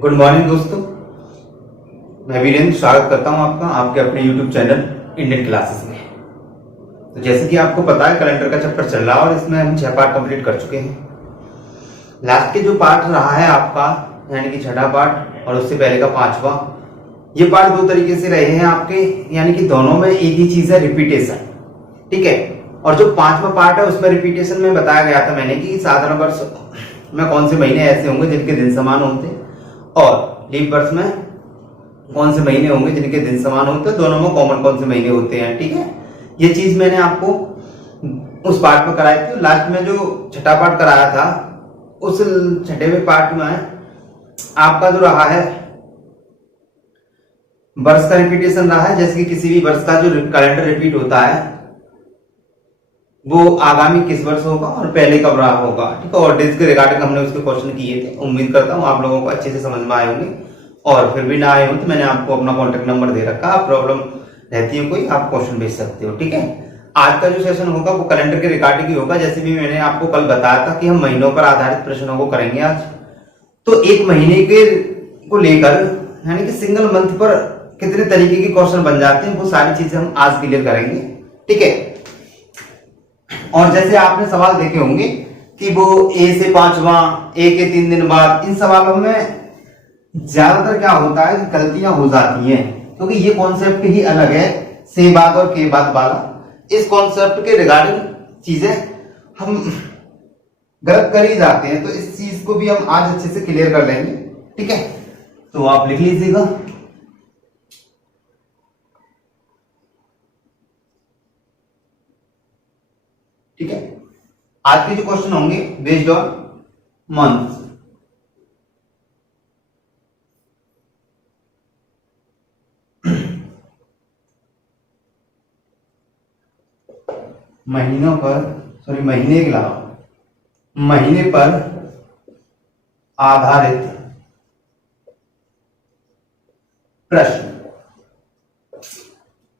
Good morning दोस्तों, मैं वीरेंद्र स्वागत करता हूं आपका आपके अपने YouTube चैनल इंडियन क्लासेस में। तो जैसे कि आपको पता है कैलेंडर का चैप्टर चल रहा है और इसमें हम 6 पार्ट कंप्लीट कर चुके हैं। लास्ट के जो पार्ट रहा है आपका यानी कि छठा पार्ट और उससे पहले का 5वां, ये पार्ट दो तरीके से रहे हैं आपके, यानी कि दोनों में एक ही चीज है, रिपीटेशन। ठीक है। और जो 5वां पार्ट है उसमें रिपीटेशन में बताया गया था मैंने कि साधारण वर्ष में कौन से महीने ऐसे होंगे जिनके दिन समान होते हैं और लीप वर्ष में कौन से महीने होंगे जिनके दिन समान होते हैं, दोनों में कॉमन कौन से महीने होते हैं। ठीक है, ये चीज मैंने आपको उस पार्ट में कराई थी। लास्ट में जो छठा पार्ट कराया था उस छठे पार्ट में आपका जो रहा है वर्ष का रिपीटेशन रहा है। जैसे कि किसी भी वर्ष का जो कैलेंडर रिपीट होता है वो आगामी किस वर्ष होगा और पहले कब रहा होगा। ठीक है, और डेज के रिगार्डिंग हमने उसके क्वेश्चन किए थे। उम्मीद करता हूँ आप लोगों को अच्छे से समझ में आए होंगे, और फिर भी ना आए हो तो मैंने आपको अपना कॉन्टेक्ट नंबर दे रखा है। प्रॉब्लम रहती है कोई, आप क्वेश्चन भेज सकते हो। ठीक है, आज का जो सेशन होगा वो कैलेंडर के रिगार्डिंग ही होगा। जैसे भी मैंने आपको कल बताया था कि हम महीनों पर आधारित प्रश्नों को करेंगे आज, तो एक महीने के को लेकर यानी कि सिंगल मंथ पर कितने तरीके के क्वेश्चन बन जाते हैं वो सारी चीजें हम आज क्लियर करेंगे। ठीक है, और जैसे आपने सवाल देखे होंगे कि वो ए से 5वां, ए के 3 दिन बाद, इन सवालों में ज्यादातर क्या होता है कि गलतियां हो जाती हैं, क्योंकि ये कॉन्सेप्ट ही अलग है, से बाद और के बाद वाला। इस कॉन्सेप्ट के रिगार्डिंग चीजें हम गलत कर ही जाते हैं, तो इस चीज को भी हम आज अच्छे से क्लियर कर लेंगे। ठीक है, तो आप लिख लीजिएगा। ठीक है, आज के जो क्वेश्चन होंगे बेस्ड ऑन मंथ। महीनों पर महीने के अलावा महीने पर आधारित प्रश्न।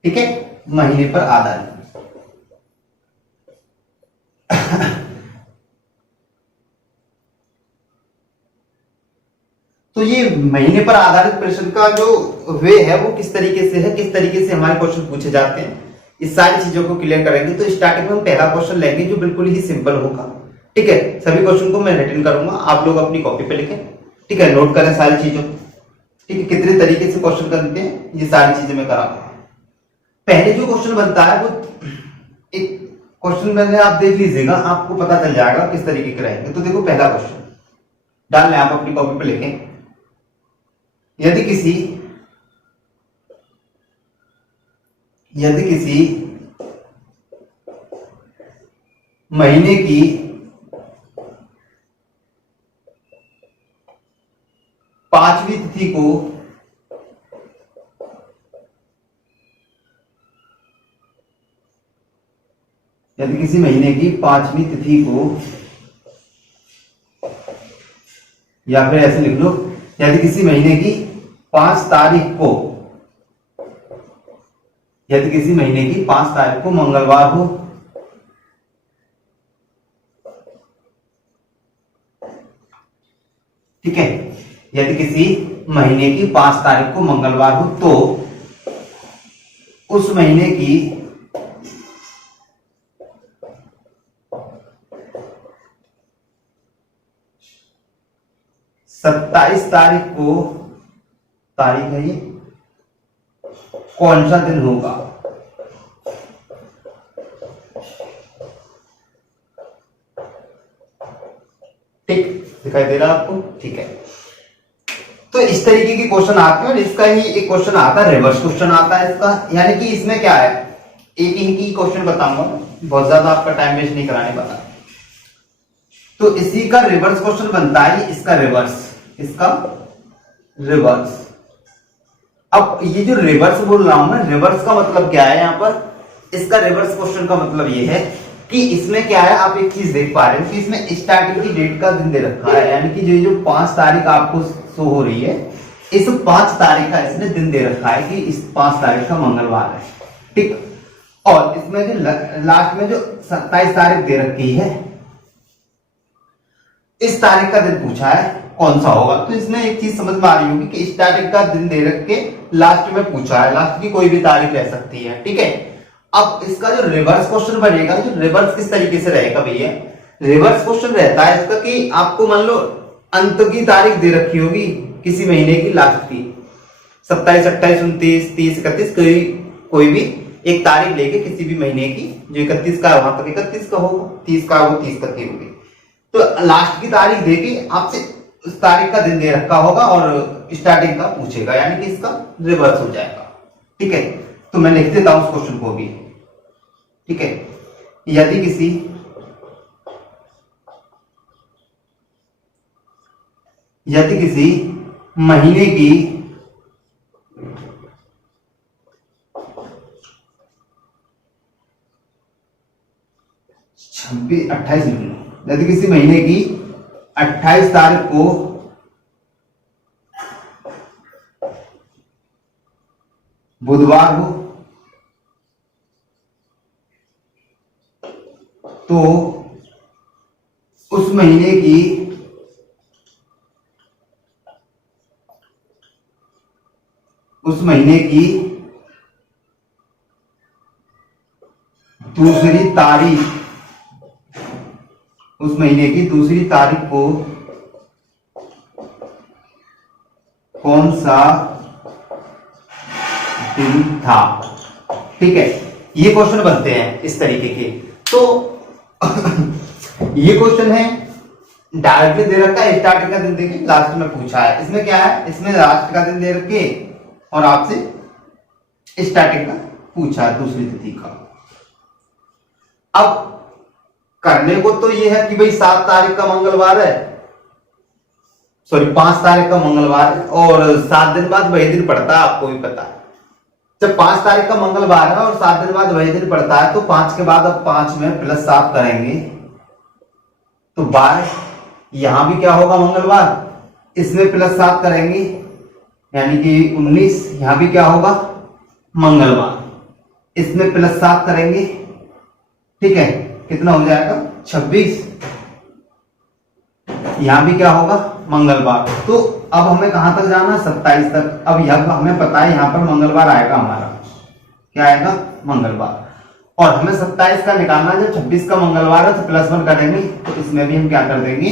ठीक है, महीने पर आधारित। तो ये महीने पर आधारित प्रश्न का जो वे है वो किस तरीके से है, किस तरीके से हमारे क्वेश्चन पूछे जाते हैं, इस सारी चीजों को क्लियर करेंगे। तो स्टार्टिंग में हम पहला क्वेश्चन लेंगे जो बिल्कुल ही सिंपल होगा। ठीक है, सभी क्वेश्चन को मैं रिटर्न करूंगा, आप लोग अपनी कॉपी पे लिखें। ठीक है, नोट करें सारी चीजों। ठीक है, कितने तरीके से क्वेश्चन करते हैं ये सारी चीजें मैं कराऊंगा। पहले जो क्वेश्चन बनता है वो एक क्वेश्चन मैंने आप देख लीजिएगा, आपको पता चल जाएगा किस तरीके के रहेंगे। तो देखो पहला क्वेश्चन डाल लें, आप अपनी कॉपी पे लिखें। यदि किसी महीने की पांचवी तिथि को या फिर ऐसे लिख लो, यदि किसी महीने की 5 तारीख को मंगलवार हो, ठीक है, यदि किसी महीने की 5 तारीख को मंगलवार हो तो उस महीने की 27 तारीख को, तारीख है ये, कौन सा दिन होगा। ठीक दिखाई दे रहा है आपको। ठीक है, तो इस तरीके के क्वेश्चन आते हैं। और इसका ही एक क्वेश्चन आता है, रिवर्स क्वेश्चन आता है इसका, यानी कि इसमें क्या है, एक ही क्वेश्चन बताऊंगा, बहुत ज्यादा आपका टाइम वेस्ट नहीं कराने वाला। तो इसी का रिवर्स क्वेश्चन बनता है, इसका रिवर्स। अब ये जो रिवर्स बोल रहा हूं मैं, रिवर्स का मतलब क्या है यहाँ पर, इसका रिवर्स क्वेश्चन का मतलब ये है कि इसमें क्या है, आप एक चीज देख पा रहे हो कि इसमें स्टार्टिंग की डेट का दिन दे रखा है, यानी कि जो 5 तारीख आपको शो हो रही है, इस 5 तारीख का इसने दिन दे रखा है कि इस 5 तारीख का मंगलवार है। ठीक, और इसमें जो लास्ट में जो 27 तारीख दे रखी है, इस तारीख का दिन पूछा है कौन सा होगा। तो इसमें एक चीज समझ में आ रही होगी कि स्टार्टिंग का दिन दे रख के लास्ट में पूछा है, लास्ट की कोई भी तारीख रह सकती है, ठीक है। अब इसका जो रिवर्स क्वेश्चन बनेगा, जो रिवर्स किस तरीके से रहेगा भैया, रिवर्स क्वेश्चन रहता है इसका कि आपको मान लो अंत की तारीख दे रखी होगी किसी महीने की लास्ट की, 27, 28, 29, 30, 31, कोई भी एक तारीख लेके किसी भी महीने की, जो 31 का है वहां तक 31 का होगा, 30 का वो 30 तक की होगी। तो लास्ट की तारीख देके आपसे उस तारीख का दिन दे रखा होगा और स्टार्टिंग का पूछेगा, यानी कि इसका रिवर्स हो जाएगा, ठीक है। तो मैं लिख देता हूं उस क्वेश्चन को भी, ठीक है। यदि किसी महीने की 28, यदि किसी महीने की 28 तारीख को बुधवार हो तो उस महीने की दूसरी तारीख को कौन सा दिन था, ठीक है। ये क्वेश्चन बनते हैं इस तरीके के। तो ये क्वेश्चन है डायरेक्टली दे रखा है, स्टार्टिंग का दिन देके लास्ट में पूछा है। इसमें क्या है, इसमें लास्ट का दिन दे रखे और आपसे स्टार्टिंग का पूछा है, दूसरी तिथि का। अब करने को तो ये है कि भाई 7 तारीख का मंगलवार है, सॉरी 5 तारीख का मंगलवार है और 7 दिन बाद वही दिन पड़ता है, आपको भी पता है। जब 5 तारीख का मंगलवार है और 7 दिन बाद वही दिन पड़ता है, तो 5 के बाद अब 5 में +7 करेंगे तो 12, यहां भी क्या होगा मंगलवार, इसमें +7 करेंगे यानी कि 19, यहां भी क्या होगा मंगलवार, इसमें +7 करेंगे, ठीक है। कितना हो जाएगा 26, यहां भी क्या होगा मंगलवार। तो अब हमें कहां तक जाना, 27 तक। अब यह हमें पता है यहां पर मंगलवार आएगा, हमारा क्या आएगा मंगलवार, और हमें 27 का निकालना है। जब 26 का मंगलवार है तो +1 करेंगे, तो इसमें भी हम क्या कर देंगे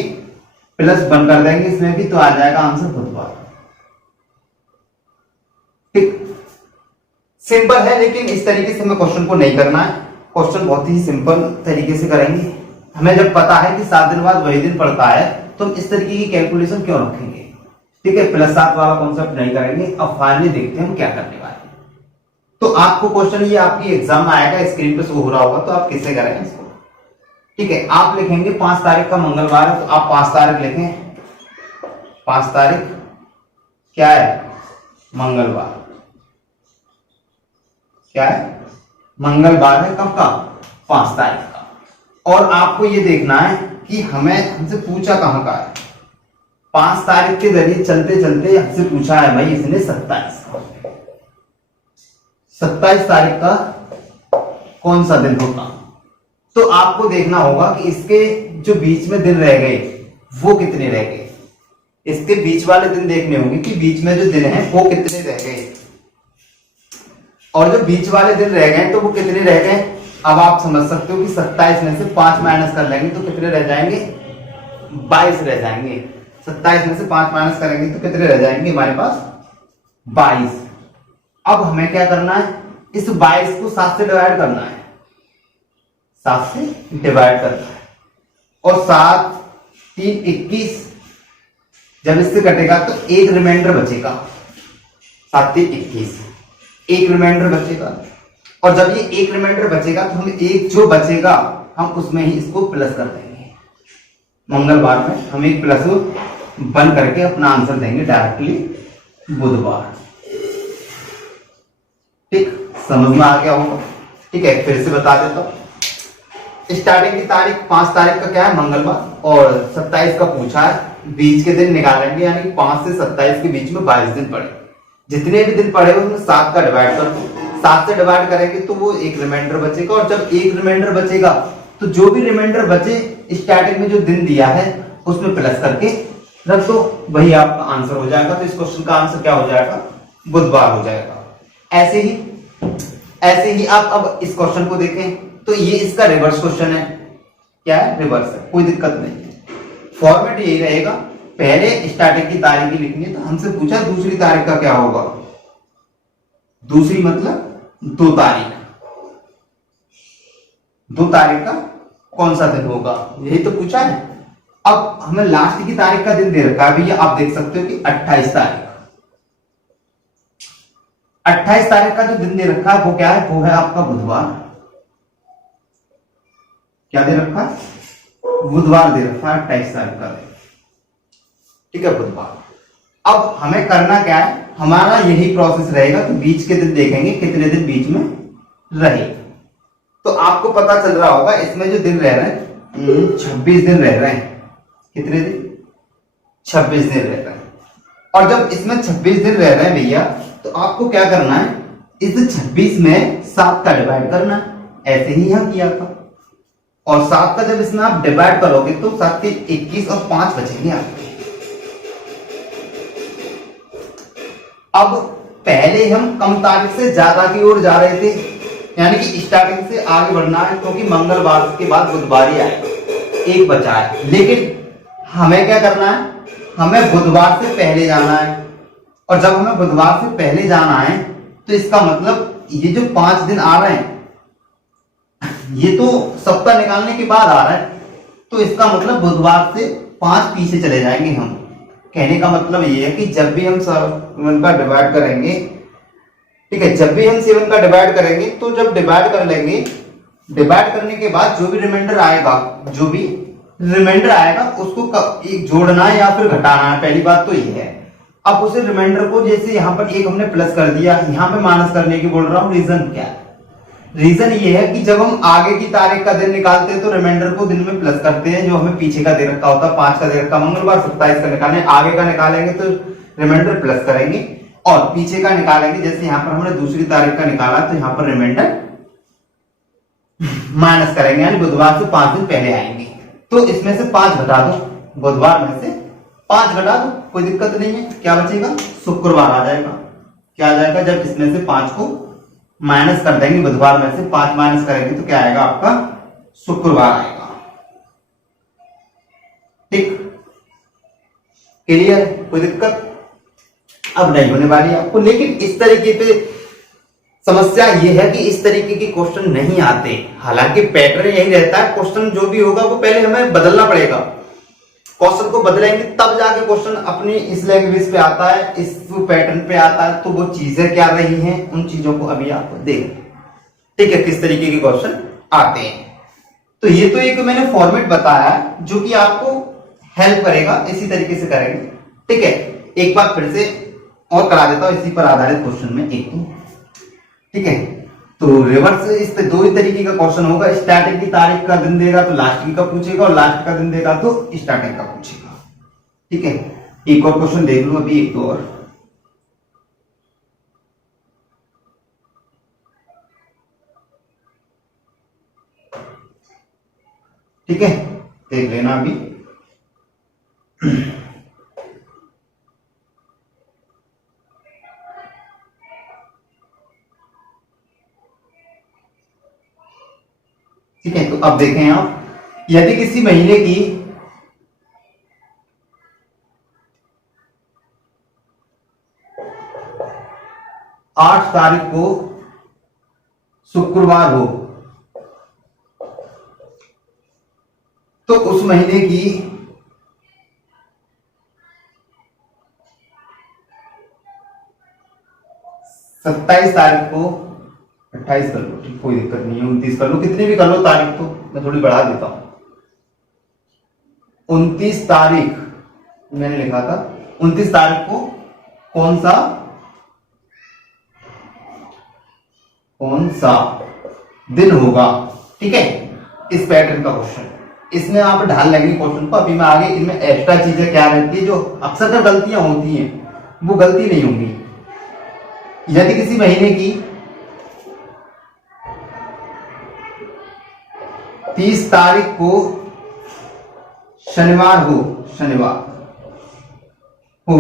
+1 कर देंगे इसमें भी, तो आ जाएगा आंसर बुधवार, ठीक। सिंपल है, लेकिन इस तरीके से हमें क्वेश्चन को नहीं करना है। क्वेश्चन बहुत ही सिंपल तरीके से करेंगे। हमें जब पता है कि 7 दिन बाद वही दिन पड़ता है तो हम इस तरीके की कैलकुलेशन क्यों रखेंगे, ठीक है। +7 वाला कॉन्सेप्ट नहीं करेंगे। अब फाइनली देखते हैं हम क्या करने वाले हैं। तो आपको क्वेश्चन ये आपकी एग्जाम में आएगा, स्क्रीन पे शो हो रहा होगा, तो आप किससे करेंगे इसको, ठीक है। आप लिखेंगे 5 तारीख का मंगलवार है, तो आप 5 तारीख लिखें, 5 तारीख क्या है मंगलवार, क्या है मंगलवार है, कब का 5 तारीख का। और आपको ये देखना है कि हमसे पूछा कहां का है, 5 तारीख के जरिए चलते चलते हमसे पूछा है भाई इसने 27 का, 27 तारीख का कौन सा दिन होता। तो आपको देखना होगा कि इसके जो बीच में दिन रह गए वो कितने रह गए, इसके बीच वाले दिन देखने होंगे कि बीच में जो दिन है वो कितने रह गए, और जो बीच वाले दिन रह गए तो वो कितने रह गए। अब आप समझ सकते हो कि 27 में से 5 माइनस कर लेंगे तो कितने रह जाएंगे 22 रह जाएंगे। 27 में से 5 माइनस करेंगे तो कितने रह जाएंगे हमारे पास 22। अब हमें क्या करना है, इस 22 को 7 से डिवाइड करना है, 7 से डिवाइड करना है, और 7 3 21, जब इससे कटेगा तो एक रिमाइंडर बचेगा, 7 3 21, एक रिमाइंडर बचेगा। और जब ये एक रिमाइंडर बचेगा तो हम एक जो बचेगा हम उसमें ही इसको प्लस कर देंगे। मंगलवार में हम एक +1 करके अपना आंसर देंगे डायरेक्टली बुधवार, ठीक। समझ में आ गया होगा, ठीक है। फिर से बता देता हूं, स्टार्टिंग की तारीख 5 तारीख का क्या है मंगलवार, और 27 का पूछा है, बीच के दिन निकालेंगे, यानी कि 5 से 27 के बीच में 22 दिन पड़े, जितने भी दिन पड़े उसमें 7 का डिवाइड कर दो, 7 से डिवाइड करेंगे तो वो एक रिमाइंडर बचेगा, और जब एक रिमाइंडर बचेगा तो जो भी रिमाइंडर बचे स्टार्टिंग में जो दिन दिया है उसमें प्लस करके रख दो, वही आपका आंसर हो जाएगा। तो इस क्वेश्चन का आंसर क्या हो जाएगा, बुधवार हो जाएगा। ऐसे ही आप अब इस क्वेश्चन को देखें तो ये इसका रिवर्स क्वेश्चन है। क्या है, रिवर्स है, कोई दिक्कत नहीं। फॉर्मेट यही रहेगा, पहले स्टार्टिंग की तारीख ही लिखनी है। तो हमसे पूछा दूसरी तारीख का क्या होगा, दूसरी मतलब 2 तारीख, 2 तारीख का कौन सा दिन होगा, यही तो पूछा है। अब हमें लास्ट की तारीख का दिन दे रखा है भैया, आप देख सकते हो कि 28 तारीख। 28 तारीख का जो दिन दे रखा है वो क्या है, वो है आपका बुधवार। क्या दे रखा है, बुधवार दे रखा है 28 तारीख का, ठीक है, बुधवार। अब हमें करना क्या है, हमारा यही प्रोसेस रहेगा कि बीच के दिन देखेंगे कितने दिन बीच में रहे। तो आपको पता चल रहा होगा इसमें जो दिन रह रहे हैं 26 दिन रह रहे हैं। कितने दिन, 26 दिन रह रहे हैं। और जब इसमें 26 दिन रह रहे हैं भैया, तो आपको क्या करना है, इस 26 में 7 का डिवाइड करना है। ऐसे ही यहां किया था। और 7 का जब इसमें आप डिवाइड करोगे तो 7 के 21 और 5 बचेंगे आपके। अब पहले हम कम तारीख से ज्यादा की ओर जा रहे थे, यानी कि स्टार्टिंग से आगे बढ़ना है, क्योंकि मंगलवार के बाद बुधवार ही आएगा, एक बचा है। लेकिन हमें क्या करना है, हमें बुधवार से पहले जाना है। और जब हमें बुधवार से पहले जाना है तो इसका मतलब ये जो 5 दिन आ रहे हैं, ये तो सप्ताह निकालने के बाद आ रहा है, तो इसका मतलब बुधवार से 5 पीछे चले जाएंगे हम। कहने का मतलब ये है कि जब भी हम 7 का डिवाइड करेंगे, ठीक है, जब भी हम 7 का डिवाइड करेंगे तो जब डिवाइड कर लेंगे, डिवाइड करने के बाद जो भी रिमाइंडर आएगा, जो भी रिमाइंडर आएगा उसको एक जोड़ना है या फिर घटाना है। पहली बात तो ये है। अब उसे रिमाइंडर को, जैसे यहाँ पर एक हमने प्लस कर दिया, यहाँ पे माइनस करने की बोल रहा हूँ। रीजन क्या है, रीजन ये है कि जब हम आगे की तारीख का दिन निकालते हैं तो रिमाइंडर को दिन में प्लस करते हैं, जो हमें पीछे का दे रखा होता है 5 का दे रखा, मंगलवार 27 का निकालें, आगे का निकालेंगे तो रिमाइंडर प्लस करेंगे, और पीछे का निकालेंगे, जैसे यहाँ पर हमने दूसरी तारीख का निकाला तो यहाँ पर रिमाइंडर माइनस करेंगे, यानी बुधवार से 5 दिन पहले आएंगे। तो इसमें से 5 घटा दो, बुधवार में से 5 घटा दो, कोई दिक्कत नहीं है। क्या बचेगा, शुक्रवार आ जाएगा। क्या आ जाएगा, जब इसमें से 5 को माइनस कर देंगे, बुधवार में से 5 माइनस करेंगे तो क्या आएगा आपका, शुक्रवार आएगा। ठीक, क्लियर, कोई दिक्कत अब नहीं होने वाली आपको। लेकिन इस तरीके पे समस्या ये है कि इस तरीके के क्वेश्चन नहीं आते। हालांकि पैटर्न यही रहता है, क्वेश्चन जो भी होगा वो पहले हमें बदलना पड़ेगा। क्वेश्चन को बदलेंगे तब जाके क्वेश्चन अपनी इस लैंग्वेज पे आता है, इस पैटर्न पे आता है। तो वो चीजें क्या रही हैं, उन चीजों को अभी आप देखें, ठीक है, किस तरीके के क्वेश्चन आते हैं। तो ये तो एक मैंने फॉर्मेट बताया जो कि आपको हेल्प करेगा, इसी तरीके से करेंगे, ठीक है। एक बार फिर से और करा देता हूं इसी पर आधारित क्वेश्चन में एक, ठीक है। तो रिवर्स इस पे 2 ही तरीके का क्वेश्चन होगा। स्टार्टिंग की तारीख का दिन देगा तो लास्ट की का पूछेगा, और लास्ट का दिन देगा तो स्टार्टिंग का पूछेगा, ठीक है। एक और क्वेश्चन देख लो अभी, एक दो और, ठीक है, देख लेना अभी। ठीक है, तो अब देखें आप, यदि किसी महीने की 8 तारीख को शुक्रवार हो, तो उस महीने की 27 तारीख को, 28 कर लो, ठीक, कोई दिक्कत नहीं है, 29 कर लो, कितनी भी कर लो तारीख, तो मैं थोड़ी बढ़ा देता हूं। 29 तारीख मैंने लिखा था, 29 तारीख को कौन सा दिन होगा, ठीक है। इस पैटर्न का क्वेश्चन, इसमें आप ढाल लेंगे क्वेश्चन को। अभी मैं आगे इनमें एक्स्ट्रा चीजें क्या रहती है, जो अक्सर कर गलतियां होती हैं, वो गलती नहीं होंगी। यदि किसी महीने की 30 तारीख को शनिवार हो, शनिवार, हो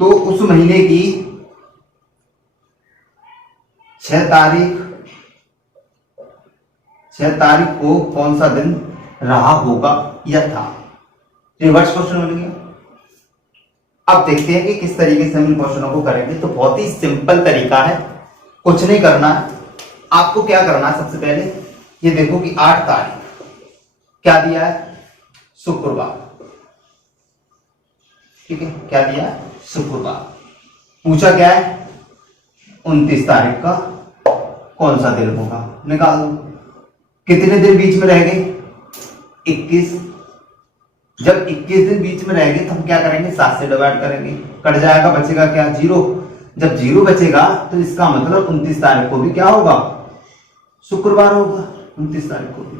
तो उस महीने की 6 तारीख को कौन सा दिन रहा होगा या था। रिवर्स क्वेश्चन हो गया। अब देखते हैं कि किस तरीके से हम इन क्वेश्चनों को करेंगे। तो बहुत ही सिंपल तरीका है, कुछ नहीं करना है आपको। क्या करना है, सबसे पहले ये देखो कि 8 तारीख क्या दिया है, शुक्रवार। ठीक है, क्या दिया है, शुक्रवार। पूछा क्या है, 29 तारीख का कौन सा दिन होगा, निकाल दो। कितने दिन बीच में रह गए, 21। जब 21 दिन बीच में रह गए तो हम क्या करेंगे, 7 से डिवाइड करेंगे, कट जाएगा, बचेगा क्या, 0। जब 0 बचेगा तो इसका मतलब 29 तारीख को भी क्या होगा, शुक्रवार होगा, 29 तारीख को भी।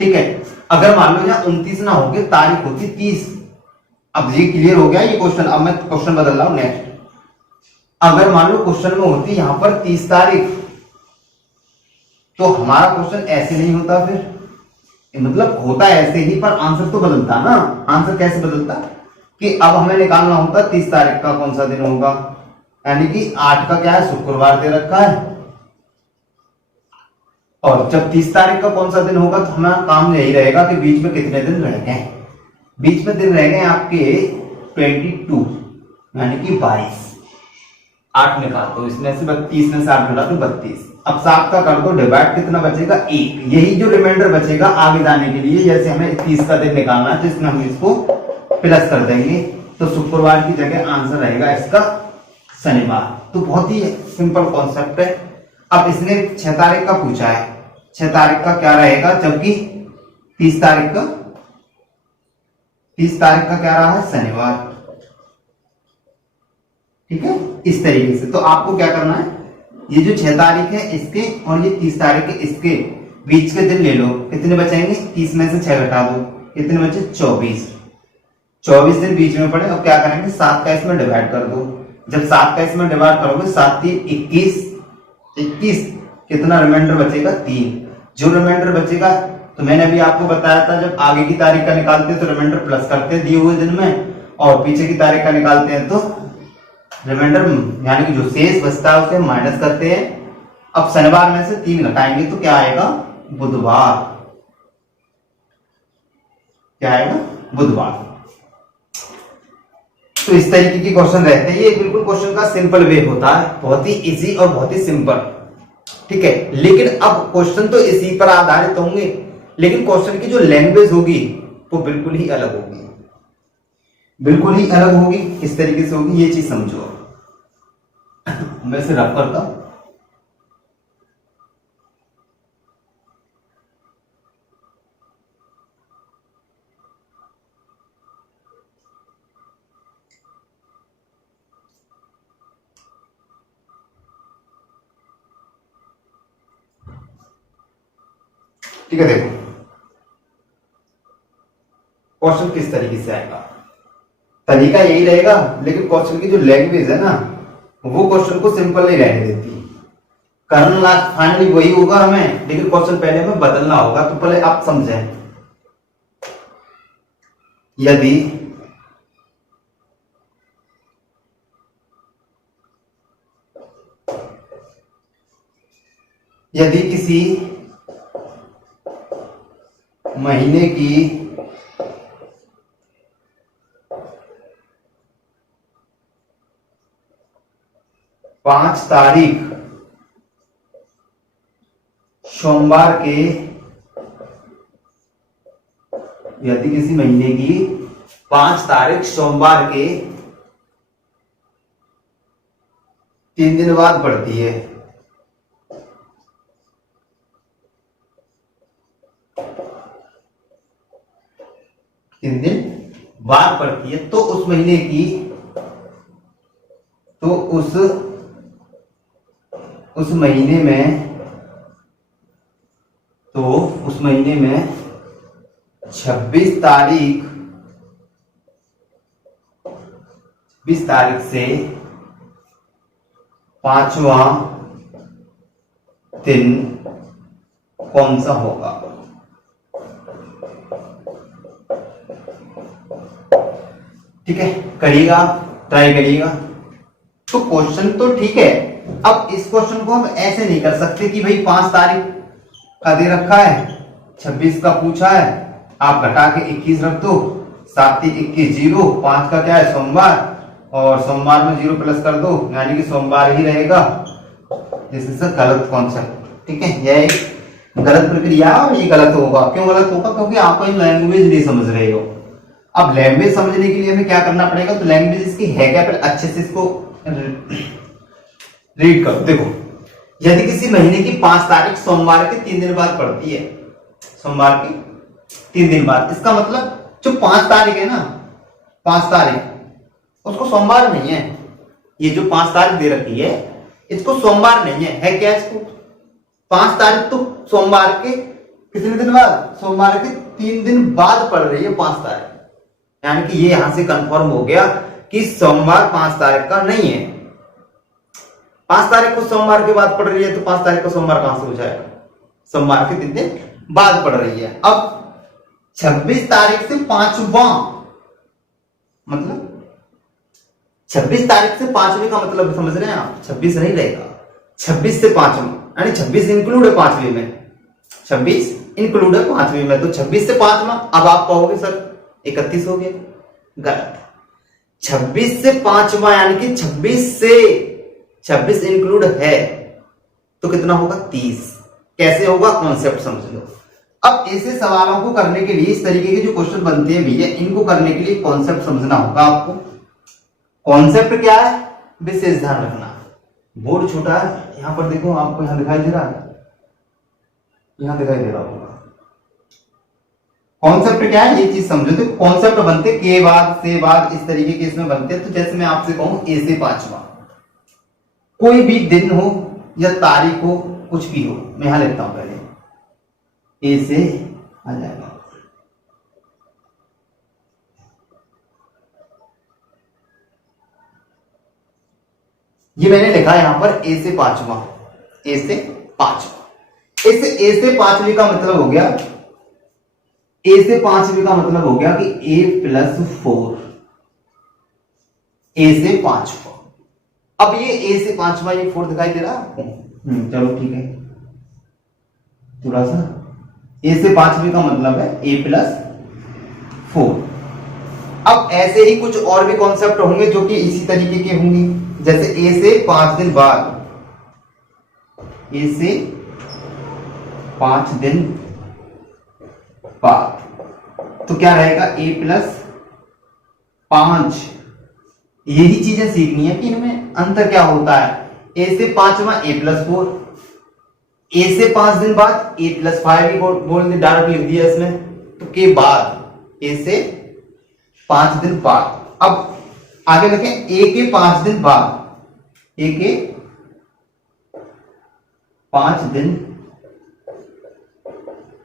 ठीक है, अगर मान लो यहाँ 29 ना होगे, तारीख होती 30। अब ये क्लियर हो गया ये क्वेश्चन। अब मैं क्वेश्चन बदल रहा हूं नेक्स्ट। अगर मान लो क्वेश्चन में होती यहां पर 30 तारीख, तो हमारा क्वेश्चन ऐसे नहीं होता, फिर मतलब होता ऐसे ही, पर आंसर तो बदलता ना। आंसर कैसे बदलता कि अब हमें निकालना होता 30 तारीख का कौन सा दिन होगा, यानी कि 8 का क्या है, शुक्रवार दे रखा है। और जब 30 तारीख का कौन सा दिन होगा तो हमारा काम यही रहेगा कि बीच में कितने दिन रह गए। बीच में दिन रह गए आपके 22, यानी कि 22। 8 निकाल दो इसमें से, 32 में से 8 घटा दो 32। अब 7 का कर दो डिवाइड, कितना बचेगा, 1। यही जो रिमाइंडर बचेगा आगे जाने के लिए, जैसे हमें 30 का दिन निकालना है तो इसमें हम इसको प्लस कर देंगे, तो शुक्रवार की जगह आंसर रहेगा इसका शनिवार। तो बहुत ही सिंपल कॉन्सेप्ट है। अब इसने 6 तारीख का पूछा है, 6 तारीख का क्या रहेगा, जबकि 30 तारीख का क्या रहा है, शनिवार। ठीक है, इस तरीके से। तो आपको क्या करना है, ये जो 6 तारीख है इसके और ये 30 तारीख है इसके बीच के दिन ले लो, कितने बचेंगे, 30 में से 6 घटा दो, कितने बचे, 24। 24 दिन बीच में पड़े। अब क्या करेंगे, 7 का इसमें डिवाइड कर दो। जब 7 का इसमें डिवाइड करोगे, 7 3 21, 21 कितना रिमाइंडर बचेगा, 3। जो रिमाइंडर बचेगा, तो मैंने अभी आपको बताया था, जब आगे की तारीख का निकालते हैं तो रिमाइंडर प्लस करते हैं दिए हुए दिन में, और पीछे की तारीख का निकालते हैं तो रिमाइंडर यानी कि जो शेष बचता है उसे माइनस करते हैं। अब शनिवार में से 3 घटाएंगे तो क्या आएगा, बुधवार। क्या आएगा, बुधवार। तो इस तरीके के क्वेश्चन रहते हैं। ये बिल्कुल क्वेश्चन का सिंपल वे होता है, बहुत ही इजी और बहुत ही सिंपल। ठीक है, लेकिन अब क्वेश्चन तो इसी पर आधारित होंगे, लेकिन क्वेश्चन की जो लैंग्वेज होगी वो बिल्कुल ही अलग होगी, बिल्कुल ही अलग होगी। किस तरीके से होगी ये चीज समझो। मैं इसे रफ करता हूं। ठीक है, देखो क्वेश्चन किस तरीके से आएगा, तरीका यही रहेगा, लेकिन क्वेश्चन की जो लैंग्वेज है ना, वो क्वेश्चन को सिंपल नहीं रहने देती। करना फाइनली वही होगा हमें, लेकिन क्वेश्चन पहले हमें बदलना होगा। तो पहले आप समझें, यदि किसी महीने की 5 तारीख सोमवार के, यदि किसी महीने की 5 तारीख सोमवार के 3 दिन बाद पड़ती है, तो उस महीने की, तो उस महीने में 26 तारीख से 5वां दिन कौन सा होगा। ठीक है, करिएगा, ट्राई करिएगा। तो क्वेश्चन तो ठीक है। अब इस क्वेश्चन को हम ऐसे नहीं कर सकते कि भाई 5 तारीख का दे रखा है, 26 का पूछा है, आप घटा के 21 रख दो, 7 3 21 0, 5 का क्या है सोमवार, और सोमवार में 0 प्लस कर दो, यानी कि सोमवार ही रहेगा। दिस इज अ गलत कॉन्सेप्ट। ठीक है, यह एक गलत प्रक्रिया और ये गलत होगा। क्यों गलत होगा? क्योंकि आप लैंग्वेज नहीं समझ रहे हो। अब लैंग्वेज समझने के लिए हमें क्या करना पड़ेगा? तो लैंग्वेज इसकी है क्या, पहले अच्छे से इसको रीड करो। देखो, यदि किसी महीने की 5 तारीख सोमवार के 3 दिन बाद पड़ती है, सोमवार के 3 दिन बाद, इसका मतलब जो 5 तारीख है ना, 5 तारीख उसको सोमवार नहीं है। ये जो 5 तारीख दे रखी है इसको सोमवार नहीं है क्या इसको? 5 तारीख तो सोमवार के कितने दिन बाद? सोमवार के 3 दिन बाद पड़ रही है 5 तारीख, यानी कि ये यहां से कंफर्म हो गया कि सोमवार 5 तारीख का नहीं है। 5 तारीख को सोमवार के बाद पड़ रही है, तो 5 तारीख को सोमवार कहां से हो जाएगा? सोमवार के 3 दिन बाद पड़ रही है। अब 26 तारीख से 5वां, मतलब 26 तारीख से 5वीं का मतलब समझ रहे हैं आप? 26 नहीं रहेगा, 26 से 5वां, यानी 26 इंक्लूड है 5वीं में, 26 इंक्लूड है 5वीं में, तो 26 से 5वां। अब आप कहोगे सर 31 हो गया, गलत। 26 से 5वां यानी कि 26 इंक्लूड है तो कितना होगा? 30। कैसे होगा? कॉन्सेप्ट समझ लो। अब ऐसे सवालों को करने के लिए, इस तरीके के जो क्वेश्चन बनते हैं भैया, इनको करने के लिए कॉन्सेप्ट समझना होगा आपको। कॉन्सेप्ट क्या है? विशेष ध्यान रखना। बोर्ड छोटा है, यहां पर देखो, आपको यहां दिखाई दे रहा है, यहां दिखाई दे रहा होगा। कॉन्सेप्ट क्या है ये चीज समझो। तो कॉन्सेप्ट बनते के बाद, से बाद, इस तरीके के इसमें बनते हैं। तो जैसे मैं आपसे कहूं ए से 5वां, कोई भी दिन हो या तारीख हो, कुछ भी हो, मैं यहां लिखता हूं पहले, ए से आ जाएगा। ये मैंने लिखा है यहां पर ए से 5वां, ए से 5वां। ए से 5वीं का मतलब हो गया, ए से 5वीं का मतलब हो गया कि ए प्लस 4, ए से 5वां। अब ये ए से 5वां, ये 4 दिखाई दे रहा है आपको? चलो ठीक है, थोड़ा सा ए से 5वीं का मतलब है ए प्लस 4। अब ऐसे ही कुछ और भी कॉन्सेप्ट होंगे जो कि इसी तरीके के होंगे, जैसे ए से 5 दिन बाद, ए से 5 दिन बाद, तो क्या रहेगा? ए प्लस 5। यही चीजें सीखनी है कि इनमें अंतर क्या होता है। ए से 5वां ए प्लस 4, ए से 5 दिन बाद ए प्लस 5 बोल डायरेक्ट लिख दिया इसमें, तो के बाद, ए से 5 दिन बाद। अब आगे लिखें ए के 5 दिन बाद, ए के 5 दिन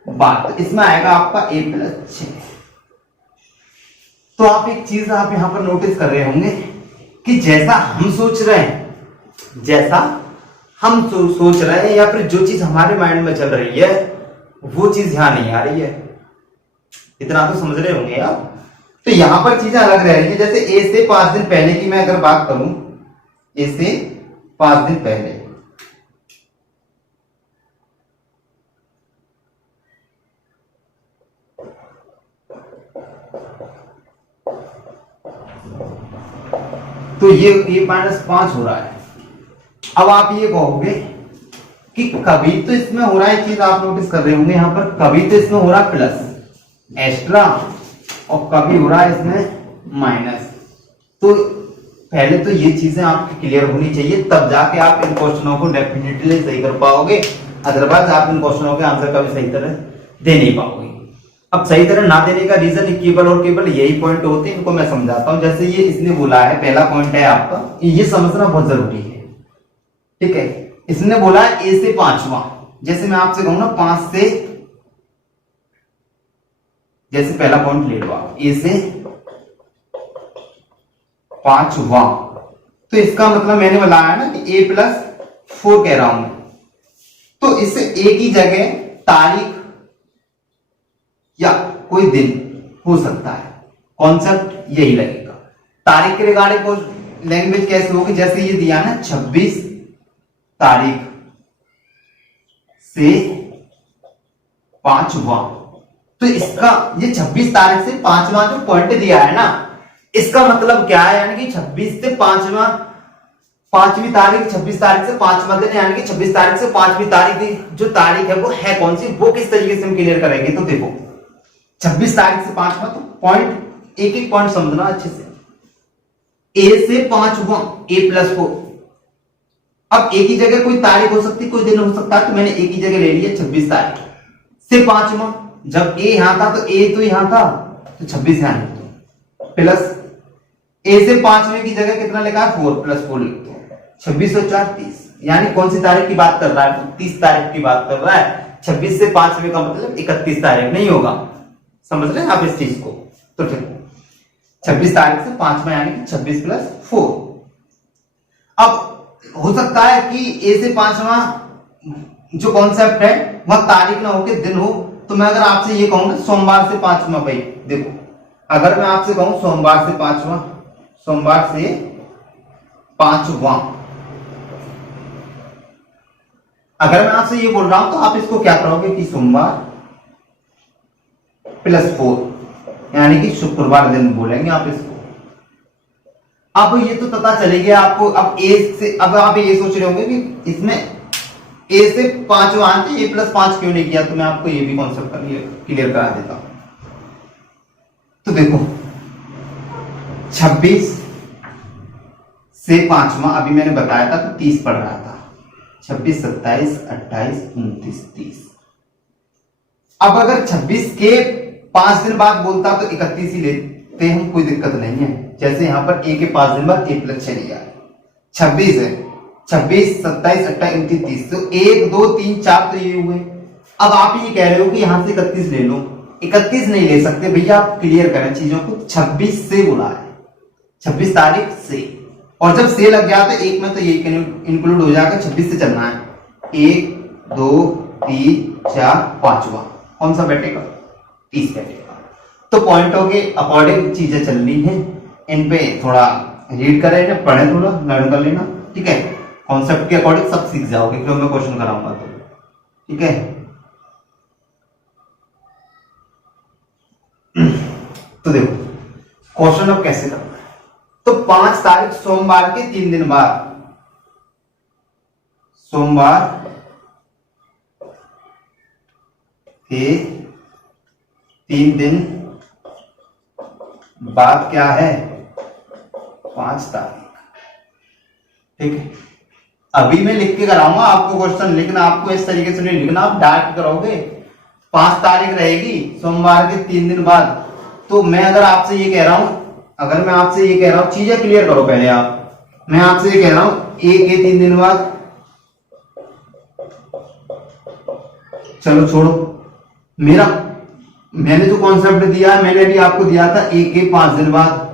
बाद, तो इसमें आएगा आपका ए प्लस 6। तो आप एक चीज आप यहां पर नोटिस कर रहे होंगे कि जैसा हम सोच रहे हैं, जैसा हम सोच रहे हैं, या फिर जो चीज हमारे माइंड में चल रही है वो चीज यहां नहीं आ रही है। इतना तो समझ रहे होंगे आप। तो यहां पर चीजें अलग रह रही है। जैसे ए से 5 दिन पहले की मैं अगर बात करूं, ए से 5 दिन पहले, तो ये -5 हो रहा है। अब आप ये कहोगे कि कभी तो इसमें हो रहा है, चीज आप नोटिस कर रहे होंगे यहां पर, कभी तो इसमें हो रहा है प्लस एक्स्ट्रा और कभी हो रहा है इसमें माइनस। तो पहले तो ये चीजें आपकी क्लियर होनी चाहिए, तब जाके आप इन क्वेश्चनों को डेफिनेटली सही कर पाओगे। अदरवाइज आप इन क्वेश्चनों के आंसर कभी सही तरह दे नहीं पाओगे। अब सही तरह ना देने का रीजन केवल और केवल यही पॉइंट होते हैं, इनको मैं समझाता हूं। जैसे ये इसने बोला है, पहला पॉइंट है आपका, ये समझना बहुत जरूरी है। ठीक है, इसने बोला है ए से 5वां। जैसे मैं आपसे कहूं ना 5 से, जैसे पहला पॉइंट ले लो आप, ए से 5वां, तो इसका मतलब मैंने बताया ना कि ए प्लस 4 कह रहा हूं मैं, तो इससे ए की जगह तारीख या कोई दिन हो सकता है। कॉन्सेप्ट यही लगेगा। तारीख के रिगार्डिंग को लैंग्वेज कैसे होगी, जैसे ये दिया ना 26 तारीख से 5वां, तो इसका ये 26 तारीख से 5वां जो पॉइंट दिया है ना, इसका मतलब क्या है, यानी कि 26 से 5वां, 5वीं तारीख, 26 तारीख से 5वां दिन, यानी कि 26 तारीख से 5वीं तारीख जो तारीख है वो है कौन सी, वो किस तरीके से हम क्लियर करेंगे। तो देखो 26 तारीख से 5वां, तो पॉइंट एक एक पॉइंट समझना अच्छे से। ए से 5वां, A+4। अब एक ही जगह कोई तारीख हो सकती, कोई दिन हो सकता है, तो मैंने एक ही जगह ले लिया 26 तारीख से 5वां। जब ए यहां था तो ए तो यहां था, तो 26 यहां लिख दो, प्लस ए से 5वें की जगह कितना लिखा है 4 + 4 लिख दो, 26 और 4 30। यानी कौन सी तारीख की बात कर रहा है, 30 तारीख की बात कर रहा है। 26 से 5वें का मतलब 31 तारीख नहीं होगा, समझ रहे हैं आप इस चीज को। तो ठीक, 26 तारीख से 5वां, यानी कि 26 + 4। अब हो सकता है कि ए से 5वां जो कॉन्सेप्ट है वह तारीख ना हो के दिन हो, तो मैं अगर आपसे ये कहूंगा सोमवार से 5वां, भाई देखो अगर मैं आपसे कहूं सोमवार से 5वां, सोमवार से 5वां, अगर मैं आपसे ये बोल रहा हूं तो आप इसको क्या करोगे कि सोमवार +4, यानी कि शुक्रवार दिन बोलेंगे आप इसको। अब ये तो पता चले गया आपको। अब ए से, अब आप ये सोच रहे होंगे कि इसमें ए से 5वां A+5 क्यों नहीं किया, तो मैं आपको ये भी कॉन्सेप्ट क्लियर करा देता हूं। तो देखो 26 से 5वां अभी मैंने बताया था तो 30 पढ़ रहा था, 26, 27, 28, 29, 30। अब अगर 26 के 5 दिन बाद बोलता तो 31 ही लेते हम, कोई दिक्कत नहीं है। जैसे यहां पर ए के 5 दिन बाद A+6 लिया, 26 है, 26, 27, 28, 29, 30, तो 1, 2, 3, 4 तो ये हुए। अब आप ये कह रहे हो कि यहां से 31 ले लो, 31 नहीं ले सकते भैया, आप क्लियर करें चीजों को। 26 से बोला है, 26 तारीख से, और जब से लग गया तो एक में तो ये इंक्लूड हो जाएगा, 26 से चलना है। 1, 2, 3, 4, 5वां कौन सा बैठेगा, 30 बैठेगा। तो पॉइंटों के अकॉर्डिंग चीजें चलनी है, इन पे थोड़ा रीड करें, पढ़े, थोड़ा लर्न कर लेना, ठीक है। कॉन्सेप्ट के अकॉर्डिंग सब सीख जाओगे, क्यों मैं क्वेश्चन कराऊंगा तो, ठीक है। तो देखो क्वेश्चन अब कैसे करना है। तो 5 तारीख सोमवार के 3 दिन बाद, सोमवार के 3 दिन बाद क्या है, 5 तारीख, ठीक है। अभी मैं लिख के कराऊंगा आपको क्वेश्चन, लेकिन आपको इस तरीके से नहीं लिखना, आप डायरेक्ट करोगे। 5 तारीख रहेगी सोमवार के 3 दिन बाद, तो मैं अगर आपसे ये कह रहा हूं, अगर मैं आपसे ये कह रहा हूं, चीजें क्लियर करो पहले आप। मैं आपसे ये कह रहा हूं ए के 3 दिन बाद, चलो छोड़ो, मैंने जो कॉन्सेप्ट दिया है मैंने भी आपको दिया था ए के 5 दिन बाद।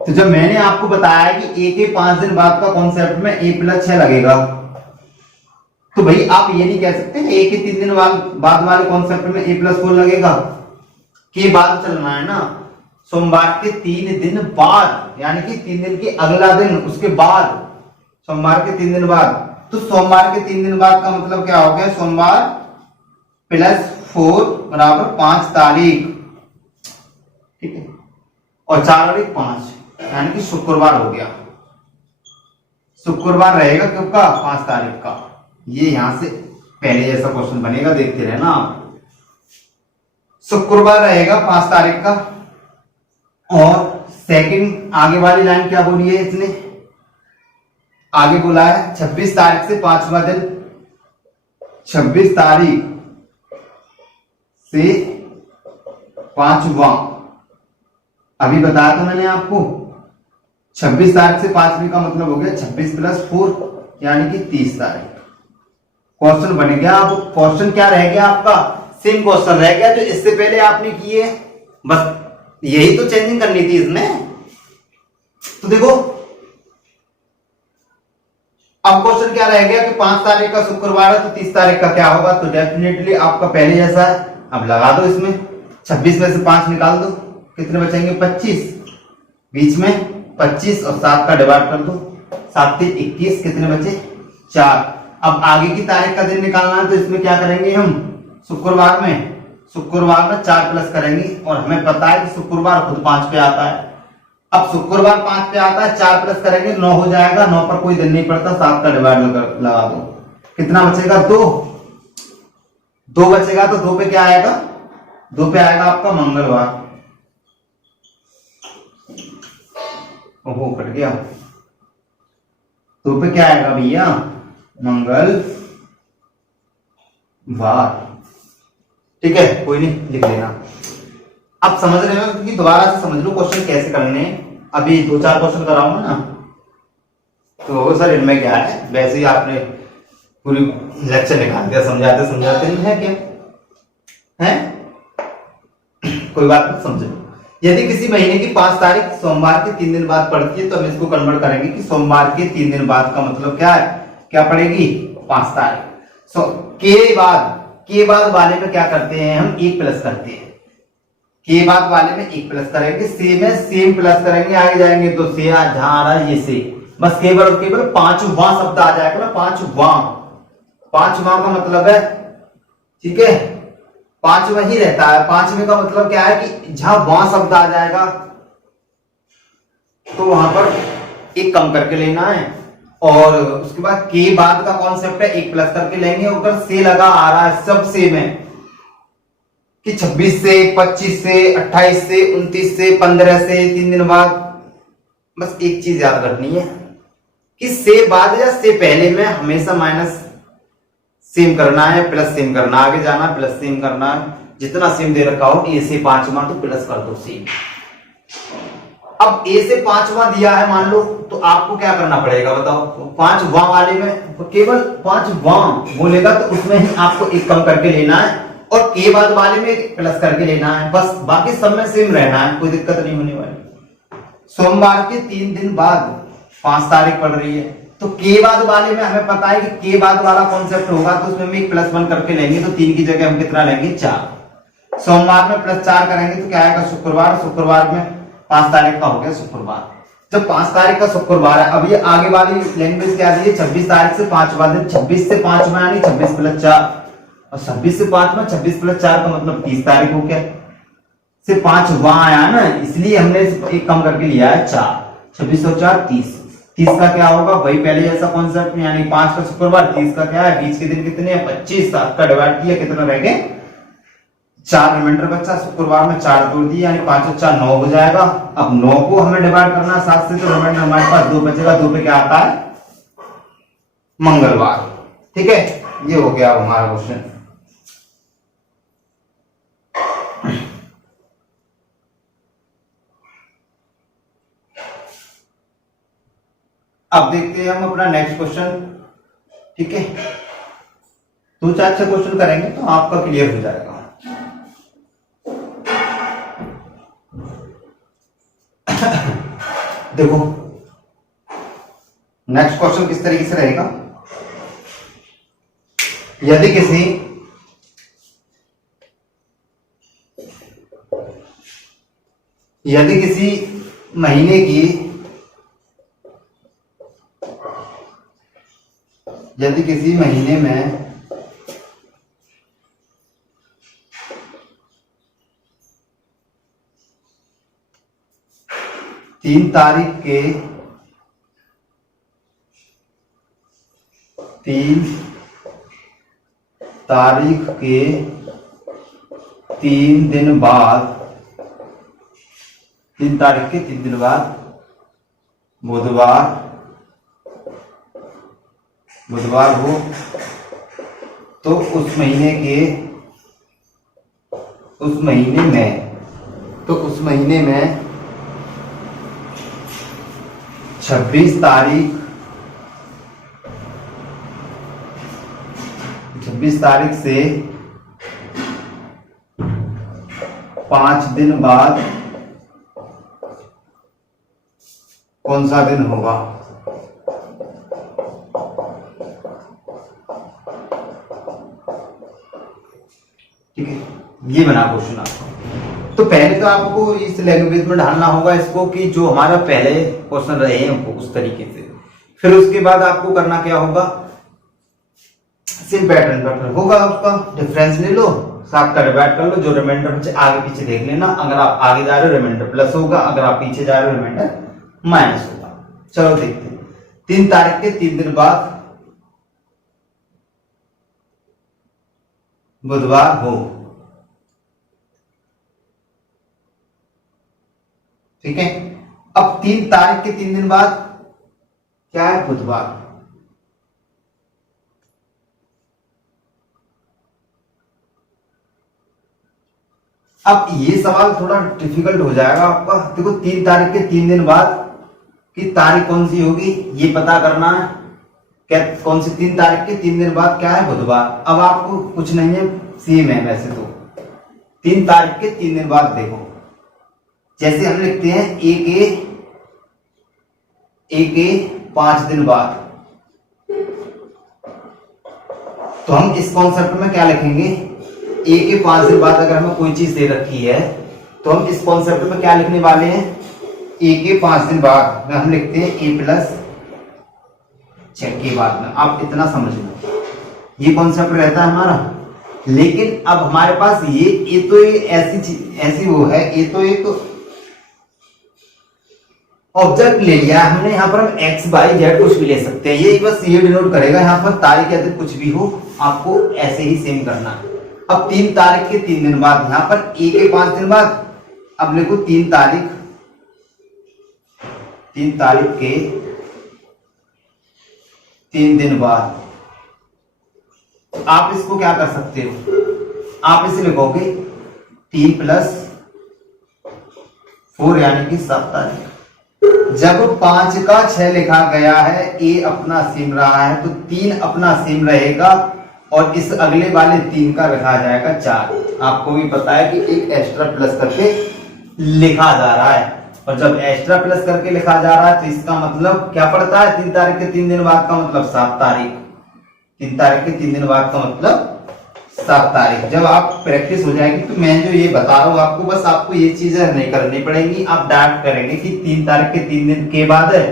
तो जब मैंने आपको बताया कि ए के 5 दिन बाद का कॉन्सेप्ट में A+6 लगेगा, तो भाई आप ये नहीं कह सकते ए के 3 दिन बाद वाले कॉन्सेप्ट में A+4 लगेगा, के बाद चलना है ना। सोमवार के 3 दिन बाद, यानी कि 3 दिन के अगला दिन, उसके बाद, सोमवार के 3 दिन बाद। तो सोमवार के 3 दिन बाद का मतलब क्या हो गया, सोमवार +4 बराबर 5 तारीख, ठीक है। और 4 और 1 5, यानी कि शुक्रवार हो गया। शुक्रवार रहेगा कब का, 5 तारीख का। ये यहां से पहले जैसा क्वेश्चन बनेगा, देखते रहना आप। शुक्रवार रहेगा 5 तारीख का। और सेकंड आगे वाली लाइन क्या बोली है इसने, आगे बोला है 26 तारीख से 5वां दिन, 26 तारीख से 5वां। अभी बताया था मैंने आपको, 26 तारीख से 5वीं का मतलब हो गया 26 + 4, यानी कि 30 तारीख। क्वेश्चन बन गया। अब क्वेश्चन क्या रह गया आपका, सेम क्वेश्चन रह गया जो इससे पहले आपने किए, बस यही तो चेंजिंग करनी थी इसमें। तो देखो अब क्वेश्चन क्या रह गया कि 5 तारीख का शुक्रवार है तो 30 तारीख का क्या होगा, तो डेफिनेटली आपका पहले जैसा है। अब लगा दो इसमें, 26 में से 5 निकाल दो, कितने बचेंगे 25, बीच में 25 और 7 का डिवाइड कर दो, 7 3 21, कितने बचे 4। अब आगे की तारीख का दिन निकालना है तो इसमें क्या करेंगे हम, शुक्रवार में 4 प्लस करेंगे और हमें पता है कि शुक्रवार खुद 5 पे आता है। अब शुक्रवार 5 पे आता है, 4 प्लस करेंगे 9 हो जाएगा, 9 पर कोई दिन नहीं पड़ता, 7 का डिवाइड लगा दो, कितना बचेगा 2 बचेगा। तो 2 पे क्या आएगा, 2 पे आएगा आपका मंगलवार। ओहो कट गया। 2 पे क्या आएगा भैया, मंगलवार। ठीक है, कोई नहीं, लिख लेना। अब समझ रहे हो कि दोबारा से समझ लो क्वेश्चन कैसे करने हैं। अभी 2-4 क्वेश्चन कराऊंगा ना, तो सर इनमें क्या है, वैसे ही आपने पूरी लेक्चर निकाल दिया, समझाते समझाते नहीं है क्या है, कोई बात नहीं, समझ लो। यदि किसी महीने की 5 तारीख सोमवार के 3 दिन बाद पड़ती है तो हम इसको कन्वर्ट करेंगे कि सोमवार के 3 दिन बाद का मतलब क्या है, क्या पड़ेगी 5 तारीख। के बाद वाले में क्या करते हैं हम, 1 प्लस करते हैं, के बाद वाले में 1 प्लस करेंगे, सेम प्लस करेंगे, आगे जाएंगे तो से जहां आ रहा है ये से, बस केवल और केवल 5वां शब्द आ जाएगा ना, 5वां का मतलब है, ठीक है 5वां ही रहता है। 5वें का मतलब क्या है कि जहां वां शब्द आ जाएगा तो वहां पर 1 कम करके लेना है, और उसके बाद के बाद का कॉन्सेप्ट है 1 प्लस करके लेंगे, ऊपर से लगा आ रहा है, सब सेम है कि 26 से 25 से 28 से 29 से 15 से 3 दिन बाद। बस एक चीज याद रखनी है कि से बाद या से पहले में हमेशा माइनस सेम करना है, प्लस सेम करना, आगे जाना प्लस सेम करना है, जितना सेम दे रखा हो, ए से 5वां तो प्लस कर दो सेम। अब ए से 5वां दिया है मान लो, तो आपको क्या करना पड़ेगा बताओ, 5वां वाले में तो केवल 5वां बोलेगा तो उसमें ही आपको 1 कम करके लेना है, और के बाद वाले में प्लस करके लेना है, बस बाकी सब में सेम रहना है, कोई दिक्कत नहीं होने वाली। सोमवार के 3 दिन बाद 5 तारीख पड़ रही है, तो के बाद वाले में हमें पता है कि के बाद वाला कॉन्सेप्ट होगा, तो उसमें हम 1 प्लस 1 करके लेंगे, तो 3 की जगह हम कितना लेंगे 4। सोमवार में प्लस 4 करेंगे तो क्या आएगा शुक्रवार में 5 तारीख का हो गया शुक्रवार। जब 5 तारीख का शुक्रवार है, अब ये आगे वाली लैंग्वेज क्या दी है, 26 तारीख से 5वां दिन, 26 से 5 में यानी 26 प्लस 4, और 26 से 5 में 26 प्लस 4 का मतलब 30 तारीख हो गया, से 5वां आया ना, इसलिए हमने 1 कम करके लिया है 4, 26 और 4 30। 30 का क्या होगा, वही पहले जैसा कॉन्सेप्ट, यानी 5 का शुक्रवार, 30 का क्या है, बीच के दिन कितने हैं 25, 7 का डिवाइड किया, कितना रह गए 4 रिमाइंडर बच्चा, शुक्रवार में 4 जोड़ दिए, यानी 5 और 4 9 हो जाएगा। अब 9 को हमें डिवाइड करना 7 से, तो रिमाइंडर हमारे पास 2 बचेगा, 2 पे क्या आता है मंगलवार। ठीक है, ये हो गया हमारा क्वेश्चन। अब देखते हैं हम अपना नेक्स्ट क्वेश्चन। ठीक है, 2-4 क्वेश्चन करेंगे तो आपका क्लियर हो जाएगा। देखो नेक्स्ट क्वेश्चन किस तरीके से रहेगा, यदि किसी महीने की में 3 तारीख के 3 दिन बाद, 3 तारीख के 3 दिन बाद बुधवार हो, तो उस महीने में 26 तारीख से 5 दिन बाद कौन सा दिन होगा। ठीक है, ये बना क्वेश्चन आपका। तो पहले तो आपको इस लैंग्वेज में ढालना होगा इसको कि जो हमारा पहले क्वेश्चन रहे हैं वो उस तरीके से। फिर उसके बाद आपको करना क्या होगा, सेम पैटर्न होगा, उसका डिफरेंस ले लो, 7 का डिवाइड कर लो, जो रिमाइंडर बचे आगे पीछे देख लेना। अगर आप आगे जा रहे हो रिमाइंडर प्लस होगा, अगर आप पीछे जा रहे हो रिमाइंडर माइनस होगा। चलो देखते हैं। 3 तारीख के 3 दिन बाद बुधवार हो, ठीक है। अब 3 तारीख के 3 दिन बाद क्या है, बुधवार। अब ये सवाल थोड़ा डिफिकल्ट हो जाएगा आपका। देखो 3 तारीख के 3 दिन बाद की तारीख कौन सी होगी ये पता करना है। क्या कौन सी 3 तारीख के 3 दिन बाद क्या है, बुधवार। अब आपको कुछ नहीं है, सेम है वैसे तो। 3 तारीख के 3 दिन बाद देखो, जैसे हम लिखते हैं एक 5 दिन बाद, तो हम इस कॉन्सेप्ट में क्या लिखेंगे, ए के 5 दिन बाद अगर हमें कोई चीज दे रखी है तो हम इस कॉन्सेप्ट में क्या लिखने वाले हैं, ए के 5 दिन बाद में हम लिखते हैं ए प्लस 6 के बाद में। आप इतना समझ लो, ये कॉन्सेप्ट रहता है हमारा। लेकिन अब हमारे पास ये तो ऐसी चीज, ऐसी वो है, ये तो एक ऑब्जेक्ट ले लिया हमने। यहाँ पर हम एक्स वाई जेड कुछ भी ले सकते हैं, ये बस ये डिनोट करेगा। यहाँ पर तारीख या दिन कुछ भी हो, आपको ऐसे ही सेम करना है। अब 3 तारीख के 3 दिन बाद, यहाँ पर ए के 5 दिन बाद, अब लिखो 3 तारीख के 3 दिन बाद। आप इसको क्या कर सकते हो, आप इसे लिखोगे 3 + 4 यानी कि 7 तारीख। जब 5 का 6 लिखा गया है, ए अपना सेम रहा है, तो 3 अपना सेम रहेगा और इस अगले वाले 3 का रखा जाएगा 4। आपको भी पता है कि एक एक्स्ट्रा प्लस करके लिखा जा रहा है, और जब एक्स्ट्रा प्लस करके लिखा जा रहा है तो इसका मतलब क्या पड़ता है, 3 तारीख के 3 दिन बाद का मतलब 7 तारीख। 3 तारीख के 3 दिन बाद का मतलब 7 तारीख। जब आप प्रैक्टिस हो जाएगी तो मैं जो ये बता रहा हूँ आपको, बस आपको ये चीजें नहीं करनी पड़ेंगी। आप डायरेक्ट करेंगे कि 3 तारीख के 3 दिन के बाद है,